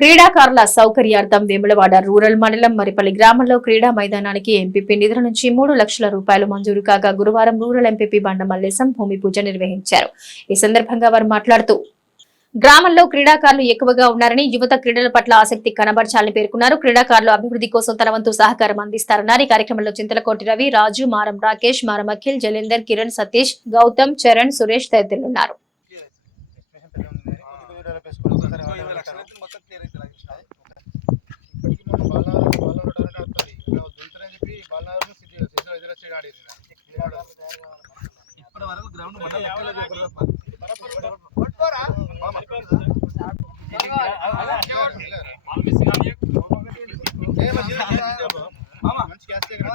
క్రీడాకారుల సౌకర్యార్థం వేములవాడ రూరల్ మండలం మరిపల్లి గ్రామంలో క్రీడా మైదానానికి ఎంపీపీ నిధుల నుంచి మూడు లక్షల రూపాయలు మంజూరు కాగా గురువారం రూరల్ ఎంపీపీ బండ మల్లేశం భూమి పూజ నిర్వహించారు. ఈ సందర్భంగా వారు మాట్లాడుతూ గ్రామంలో క్రీడాకారులు ఎక్కువగా ఉన్నారని యువత క్రీడల పట్ల ఆసక్తి కనబరచాలని పేర్కొన్నారు. క్రీడాకారులు అభివృద్ధి కోసం తన వంతు సహకారం అందిస్తారన్నారు. ఈ కార్యక్రమంలో చింతలకోటి రవి రాజు మారం రాకేష్ మారం అఖిల్ జలేందర్ కిరణ్ సతీష్ గౌతమ్ చరణ్ సురేష్ తదితరులున్నారు ఇప్పటికి మనం బాలనగర్ బాలనగర్ టర్న్ అవుతుంది దుంతరని చెప్పి బాలనగర్ సిటీ ఎదురొచ్చి ఆడి ఇప్పటి వరకు గ్రౌండ్ మంచి క్యాస్ట్ ఇక్కడ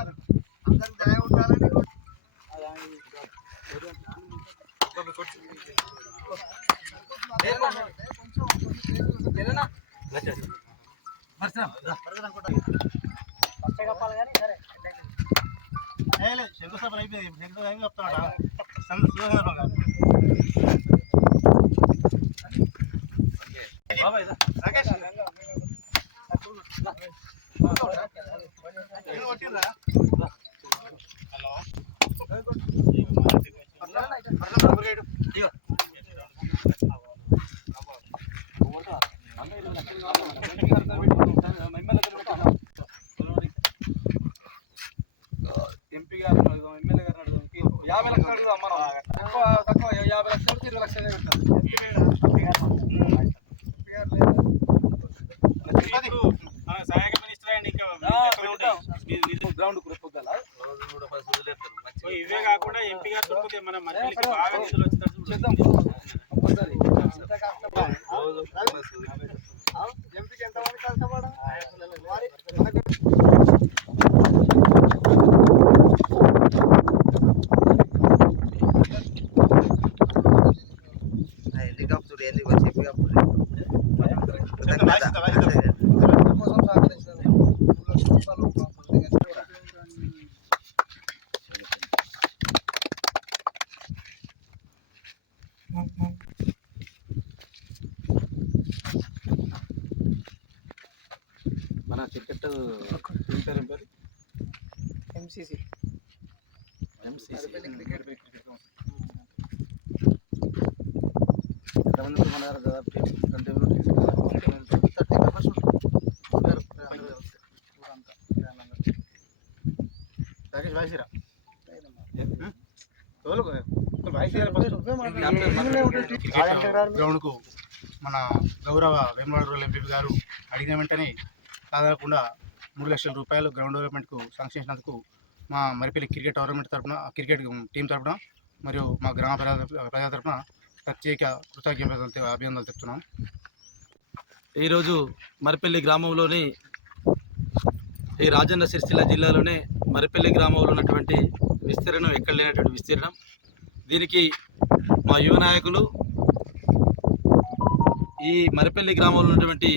శంకుస్థాపన అయిపోయింది శంకుస్థాపన ఏం చెప్తాడా సందర్భంగా రాకేష్ ఎంపీ గారు ఎమ్మెల్యే గారు అడగడానికి యాభై లక్షలు అడుగుదాం మనం. తక్కువ తక్కువ యాభై లక్షలు ఇరవై లక్షలు పెట్టాలి గ్రౌండ్ కురపొద్దాల ఇవే కాకుండా ఎంపీ గారు దొరికితే మన మధ్యలో బాగా నిధులు వచ్చేటట్టు చేద్దాం మన క్రికెట్ టీం పేరు ఏం పేరు? ఎంసీసీ ఎంసీసీ ఎంతమంది మన దగ్గర దాదాపు టీం రెండు టీంలు థర్టీ మెంబర్స్ రాకేష్ వాయిసిరా గ్రౌండ్కు మన గౌరవ వేమవాడ రూరల్ ఎంపీ గారు అడిగిన వెంటనే కాదనకుండా మూడు లక్షల రూపాయలు గ్రౌండ్ డెవలప్మెంట్కు శాంక్షన్ చేసినందుకు మా మరిపల్లి క్రికెట్ టోర్నమెంట్ తరపున క్రికెట్ టీం తరపున మరియు మా గ్రామ ప్రజా ప్రజల తరపున ప్రత్యేక కృతజ్ఞతలు అభినందనలు చెప్తున్నాం ఈరోజు మరిపల్లి గ్రామంలోని ఈ రాజన్న సిరిసిల్ల జిల్లాలోనే మరిపల్లి గ్రామంలో ఉన్నటువంటి విస్తీర్ణం ఎక్కడ లేనటువంటి విస్తీర్ణం దీనికి మా యువ నాయకులు ఈ మరిపల్లి గ్రామంలో ఉన్నటువంటి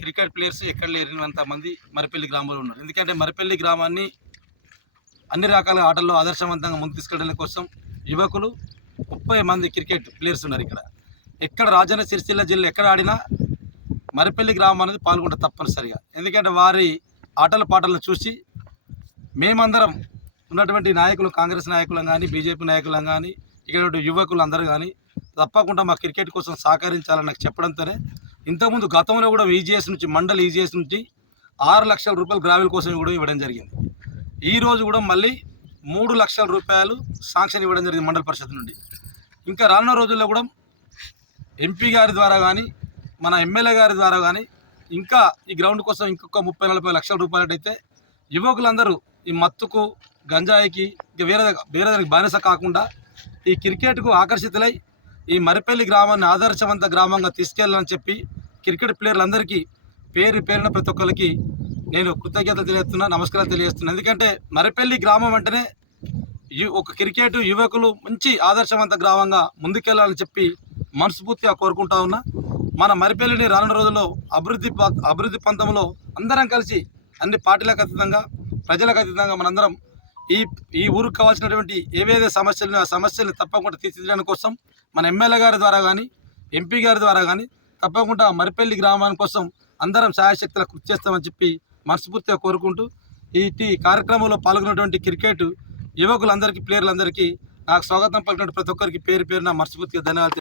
క్రికెట్ ప్లేయర్స్ ఎక్కడ లేరినంత మంది మరిపల్లి గ్రామంలో ఉన్నారు. ఎందుకంటే మరిపల్లి గ్రామాన్ని అన్ని రకాల ఆటల్లో ఆదర్శవంతంగా ముందుకు తీసుకెళ్ళడం కోసం యువకులు ముప్పై మంది క్రికెట్ ప్లేయర్స్ ఉన్నారు ఇక్కడ. ఎక్కడ రాజన్న సిరిసిల్ల జిల్లా ఎక్కడ ఆడినా మరిపల్లి గ్రామం అనేది పాల్గొంటారు తప్పనిసరిగా. ఎందుకంటే వారి ఆటల పాటలను చూసి మేమందరం ఉన్నటువంటి నాయకులు కాంగ్రెస్ నాయకులం కానీ బీజేపీ నాయకులం కానీ ఇక్కడ యువకులు అందరూ కానీ తప్పకుండా మా క్రికెట్ కోసం సహకరించాలని నాకు చెప్పడంతోనే ఇంతకుముందు గతంలో కూడా ఈజీఎస్ నుంచి మండల్ ఈజీఎస్ నుంచి ఆరు లక్షల రూపాయలు గ్రావెల్ కోసం కూడా ఇవ్వడం జరిగింది. ఈరోజు కూడా మళ్ళీ మూడు లక్షల రూపాయలు శాంక్షన్ ఇవ్వడం జరిగింది మండల పరిషత్ నుండి. ఇంకా రానున్న రోజుల్లో కూడా ఎంపీ గారి ద్వారా కానీ మన ఎమ్మెల్యే గారి ద్వారా కానీ ఇంకా ఈ గ్రౌండ్ కోసం ఇంకొక ముప్పై నలభై లక్షల రూపాయలు అయితే యువకులందరూ ఈ మత్తుకు గంజాయికి ఇంకా వేరే వేరే దానికి బానిస కాకుండా ఈ క్రికెట్కు ఆకర్షితులై ఈ మరిపల్లి గ్రామాన్ని ఆదర్శవంత గ్రామంగా తీసుకెళ్ళాలని చెప్పి క్రికెట్ ప్లేయర్లందరికీ పేరు పేరున ప్రతి ఒక్కరికి నేను కృతజ్ఞతలు తెలియజేస్తున్నా నమస్కారాలు తెలియజేస్తున్నా. ఎందుకంటే మరిపల్లి గ్రామం అంటేనే ఒక క్రికెట్ యువకులు మంచి ఆదర్శవంత గ్రామంగా ముందుకెళ్ళాలని చెప్పి మనస్ఫూర్తిగా కోరుకుంటా ఉన్నా. మన మరిపల్లిని రానున్న రోజుల్లో అభివృద్ధి అభివృద్ధి పంతంలో అందరం కలిసి అన్ని పార్టీలకు అతీతంగా ప్రజలకు అతీతంగా మనందరం ఈ ఈ ఊరికి కావాల్సినటువంటి ఏవేదే సమస్యలు ఆ సమస్యల్ని తప్పకుండా తీర్చిదిద్దడం కోసం మన ఎమ్మెల్యే గారి ద్వారా కానీ ఎంపీ గారి ద్వారా కానీ తప్పకుండా మరిపల్లి గ్రామాని కోసం అందరం సాయశక్తుల కృషి చేస్తామని చెప్పి మనస్ఫూర్తిగా కోరుకుంటూ ఈ కార్యక్రమంలో పాల్గొన్నటువంటి క్రికెట్ యువకులందరికీ ప్లేయర్లందరికీ నాకు స్వాగతం పలికినటువంటి ప్రతి ఒక్కరికి పేరు పేరున మనస్ఫూర్తిగా ధన్యవాదాలు